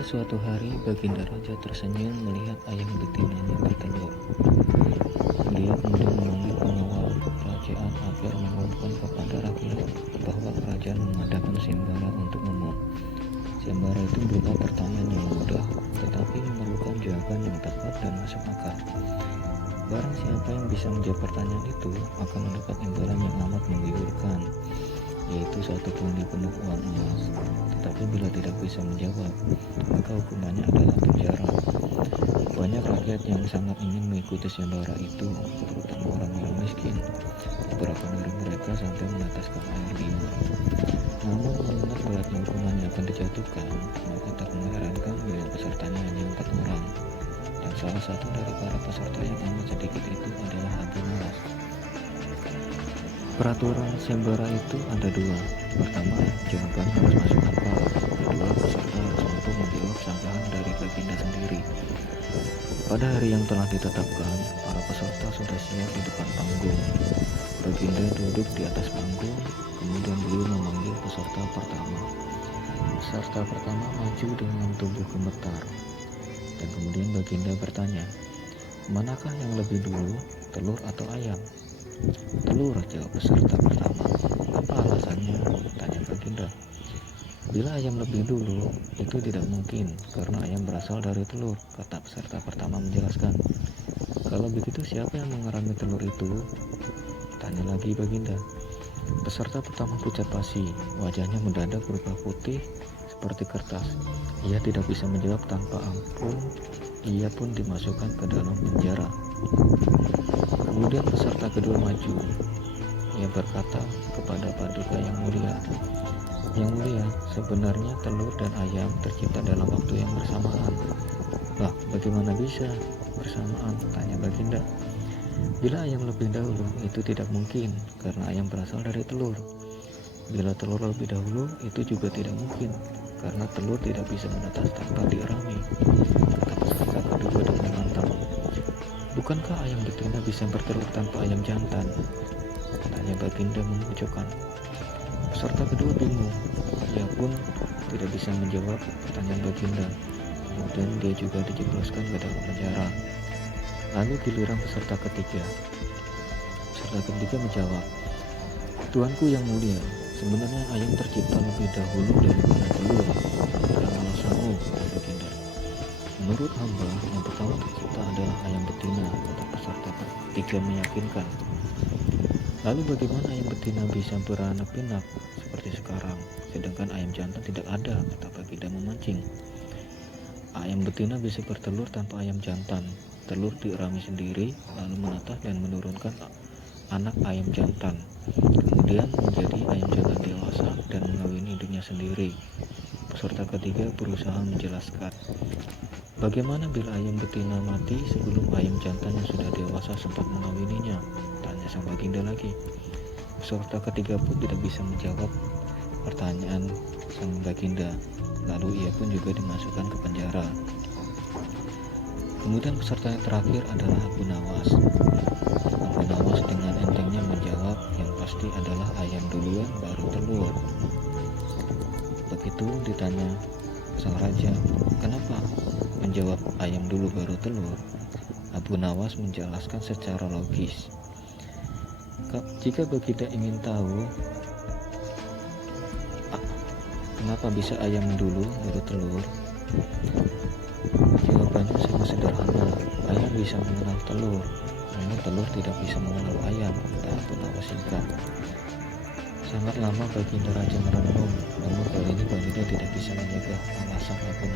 Pada suatu hari, Baginda Raja tersenyum melihat ayam betinanya bertelur. Dia kemudian memanggil pengawal kerajaan agar mengumumkan kepada rakyat bahwa kerajaan mengadakan sayembara untuk umum. Sayembara itu berupa pertanyaan yang mudah, tetapi memerlukan jawaban yang tepat dan masuk akal. Barang siapa yang bisa menjawab pertanyaan itu akan mendapat imbalan yang amat menggiurkan, yaitu 1 pundi penuh uang emas. Tetapi bila tidak bisa menjawab, maka hukumannya adalah penjara. Banyak rakyat yang sangat ingin mengikuti sayembara itu, terutama orang-orang miskin. Beberapa dari mereka sampai meneteskan air liur. Namun mengingat beratnya hukuman yang akan dijatuhkan, maka tak mengherankan bila pesertanya hanya 4 orang. Dan salah satu dari para peserta yang amat sedikit itu adalah Abu Nawas. Peraturan sayembara itu ada 2. Pertama, jawaban harus masuk akal. Kedua, peserta harus mampu menjawab sanggahan dari Baginda sendiri. Pada hari yang telah ditetapkan, para peserta sudah siap di depan panggung. Baginda duduk di atas panggung, kemudian beliau memanggil peserta pertama. Peserta pertama maju dengan tubuh gemetar. Dan kemudian Baginda bertanya, manakah yang lebih dulu, telur atau ayam? Telur, jawab peserta pertama. Apa alasannya? Tanya Baginda. Bila ayam lebih dulu, itu tidak mungkin, karena ayam berasal dari telur, kata peserta pertama menjelaskan. Kalau begitu siapa yang mengerami telur itu? Tanya lagi Baginda. Peserta pertama pucat pasi, wajahnya mendadak berubah putih seperti kertas. Ia tidak bisa menjawab tanpa ampun, ia pun dimasukkan ke dalam penjara. Kemudian peserta kedua maju. Ia berkata kepada Paduka yang mulia, "Yang mulia, sebenarnya telur dan ayam tercipta dalam waktu yang bersamaan." "Lah, bagaimana bisa bersamaan?" tanya Baginda. "Bila ayam lebih dahulu, itu tidak mungkin, karena ayam berasal dari telur. Bila telur lebih dahulu, itu juga tidak mungkin, karena telur tidak bisa menetas tanpa dierami," kata peserta kedua dengan lantang. "Bukankah ayam betina bisa bertelur tanpa ayam jantan?" tanya Baginda memojokkan. Peserta kedua bingung, ia pun tidak bisa menjawab pertanyaan Baginda. Kemudian dia juga dijebloskan ke dalam penjara. Lalu giliran peserta ketiga. Peserta ketiga menjawab, "Tuanku yang mulia, sebenarnya ayam tercipta lebih dahulu daripada telur. Dalam alasanmu," kata Baginda. "Menurut hamba, yang pertama tercipta adalah ayam betina," kata peserta ketiga meyakinkan. "Lalu bagaimana ayam betina bisa beranak pinak seperti sekarang, sedangkan ayam jantan tidak ada?" kata Baginda memancing. "Ayam betina bisa bertelur tanpa ayam jantan. Telur dierami sendiri, lalu menetas dan menurunkan anak ayam jantan, kemudian menjadi ayam jantan dewasa dan mengawini induknya sendiri." Peserta ketiga berusaha menjelaskan, "Bagaimana bila ayam betina mati sebelum ayam jantan yang sudah dewasa sempat mengawininya?" tanya sang Baginda lagi. Peserta ketiga pun tidak bisa menjawab pertanyaan sang Baginda. Lalu ia pun juga dimasukkan ke penjara. Kemudian peserta yang terakhir adalah Abu Nawas. Abu Nawas dengan entengnya menjawab, "Yang pasti adalah ayam duluan baru telur." Begitu ditanya sang raja, "Kenapa menjawab ayam dulu baru telur?" Abu Nawas menjelaskan secara logis, "Jika Baginda ingin tahu kenapa bisa ayam dulu baru telur, jawabannya sangat sederhana. Ayam bisa mengenal telur, namun telur tidak bisa mengenal ayam," kata Abu Nawas singkat. Sangat lama Baginda Raja merenung, namun kali ini Baginda tidak bisa menjaga alasan Abu